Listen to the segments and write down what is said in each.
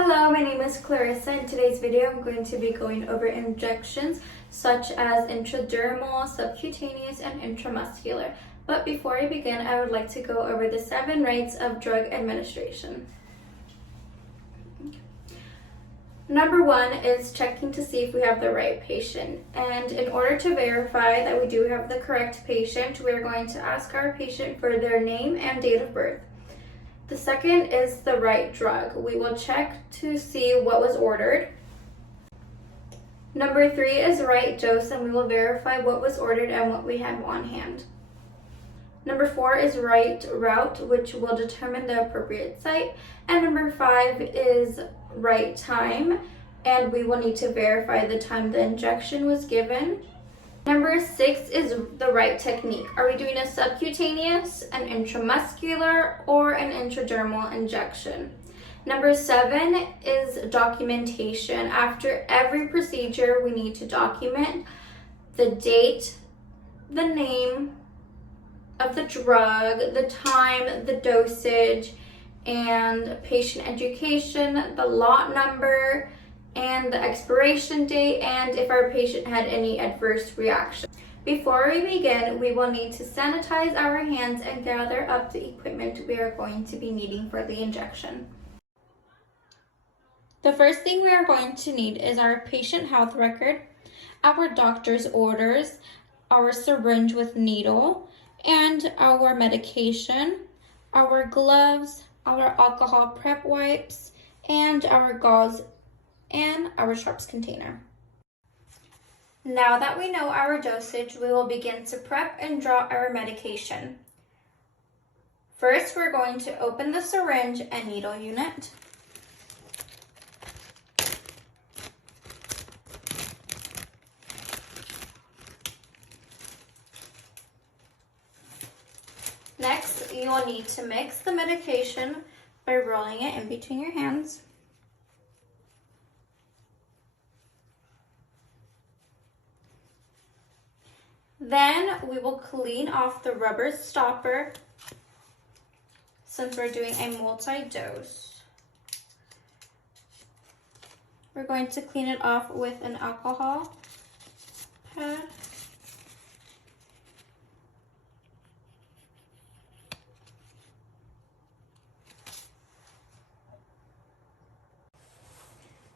Hello, my name is Clarissa. In today's video, I'm going to be going over injections such as intradermal, subcutaneous, and intramuscular. But before I begin, I would like to go over the 7 rights of drug administration. Number 1 is checking to see if we have the right patient. And in order to verify that we do have the correct patient, we're going to ask our patient for their name and date of birth. The second is the right drug. We will check to see what was ordered. Number 3 is right dose, and we will verify what was ordered and what we have on hand. Number 4 is right route, which will determine the appropriate site. And number 5 is right time, and we will need to verify the time the injection was given. Number 6 is the right technique. Are we doing a subcutaneous, an intramuscular, or an intradermal injection? Number 7 is documentation. After every procedure, we need to document the date, the name of the drug, the time, the dosage, and patient education, the lot number, and the expiration date, and if our patient had any adverse reaction. Before we begin, we will need to sanitize our hands and gather up the equipment we are going to be needing for the injection. The first thing we are going to need is our patient health record, our doctor's orders, our syringe with needle, and our medication, our gloves, our alcohol prep wipes, and our gauze and our sharps container. Now that we know our dosage, we will begin to prep and draw our medication. First, we're going to open the syringe and needle unit. Next, you will need to mix the medication by rolling it in between your hands. Then we will clean off the rubber stopper since we're doing a multi-dose. We're going to clean it off with an alcohol pad.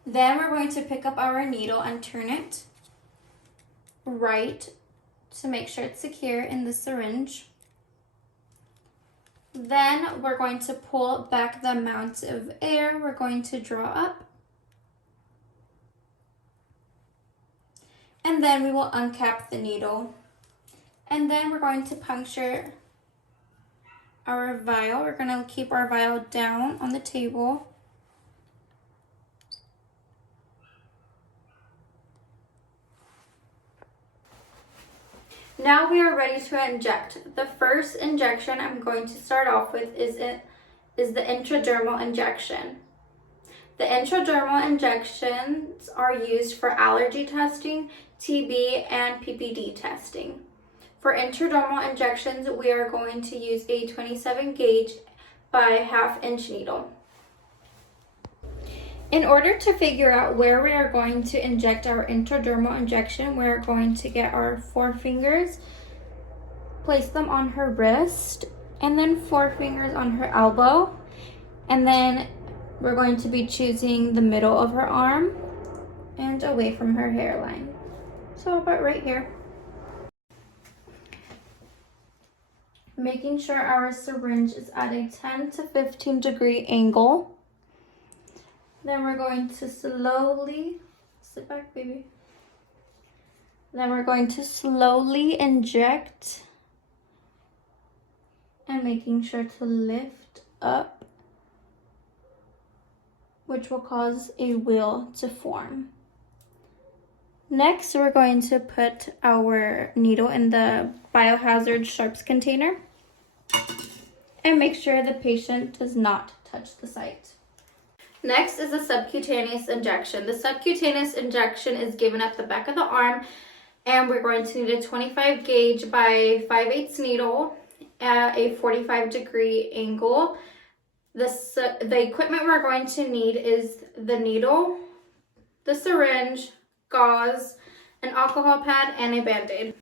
Then we're going to pick up our needle and turn it right to make sure it's secure in the syringe. Then we're going to pull back the amount of air we're going to draw up. And then we will uncap the needle. And then we're going to puncture our vial. We're going to keep our vial down on the table. Now we are ready to inject. The first injection I'm going to start off with is the intradermal injection. The intradermal injections are used for allergy testing, TB, and PPD testing. For intradermal injections, we are going to use a 27 gauge by 1/2 inch needle. In order to figure out where we are going to inject our intradermal injection, we're going to get our 4 fingers, place them on her wrist, and then 4 fingers on her elbow. And then we're going to be choosing the middle of her arm and away from her hairline. So about right here. Making sure our syringe is at a 10 to 15 degree angle. Then we're going to slowly, sit back baby. Then we're going to slowly inject and making sure to lift up, which will cause a wheel to form. Next, we're going to put our needle in the biohazard sharps container and make sure the patient does not touch the site. Next is a subcutaneous injection. The subcutaneous injection is given at the back of the arm, and we're going to need a 25 gauge by 5/8 needle at a 45 degree angle The equipment we're going to need is the needle, the syringe, gauze, an alcohol pad, and a Band-Aid.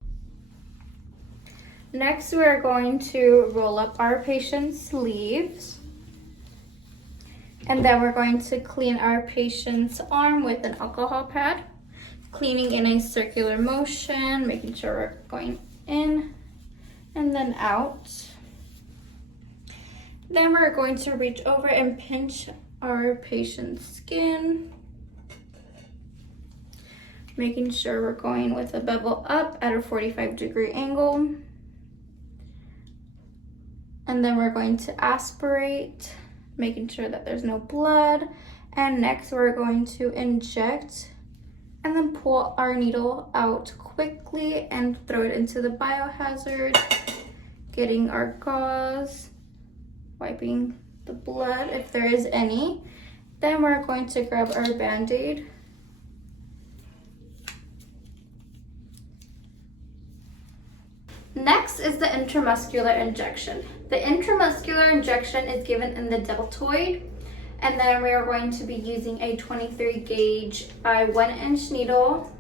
Next, we are going to roll up our patient's sleeves. And then we're going to clean our patient's arm with an alcohol pad, cleaning in a circular motion, making sure we're going in and then out. Then we're going to reach over and pinch our patient's skin, making sure we're going with a bevel up at a 45-degree angle. And then we're going to aspirate, making sure that there's no blood. And next we're going to inject and then pull our needle out quickly and throw it into the biohazard, getting our gauze, wiping the blood if there is any. Then we're going to grab our Band-Aid. Next is the intramuscular injection. The intramuscular injection is given in the deltoid, and then we are going to be using a 23 gauge by 1 inch needle.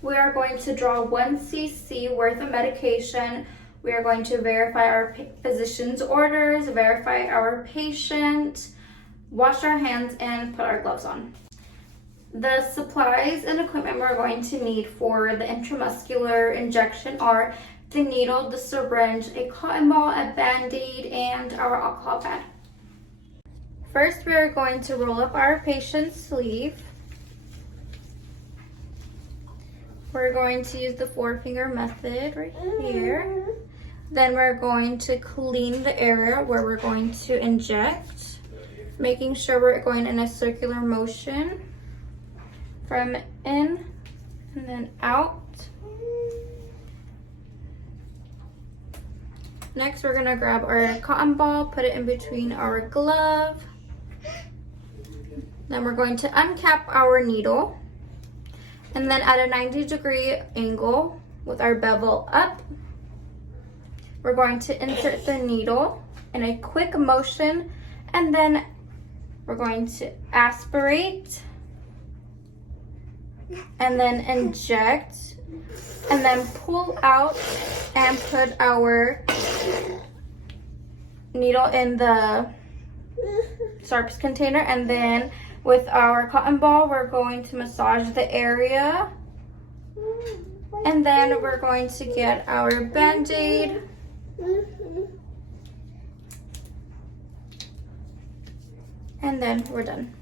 We are going to draw 1 cc worth of medication. We are going to verify our physician's orders, verify our patient, wash our hands, and put our gloves on. The supplies and equipment we're going to need for the intramuscular injection are the needle, the syringe, a cotton ball, a Band-Aid, and our alcohol pad. First, we are going to roll up our patient's sleeve. We're going to use the 4-finger method right here. Then we're going to clean the area where we're going to inject, making sure we're going in a circular motion from in and then out. Next, we're gonna grab our cotton ball, put it in between our glove. Then we're going to uncap our needle. And then at a 90-degree angle with our bevel up, we're going to insert the needle in a quick motion. And then we're going to aspirate. And then inject. And then pull out and put our needle in the SARPS container, and then with our cotton ball we're going to massage the area, and then we're going to get our Band-Aid and then we're done.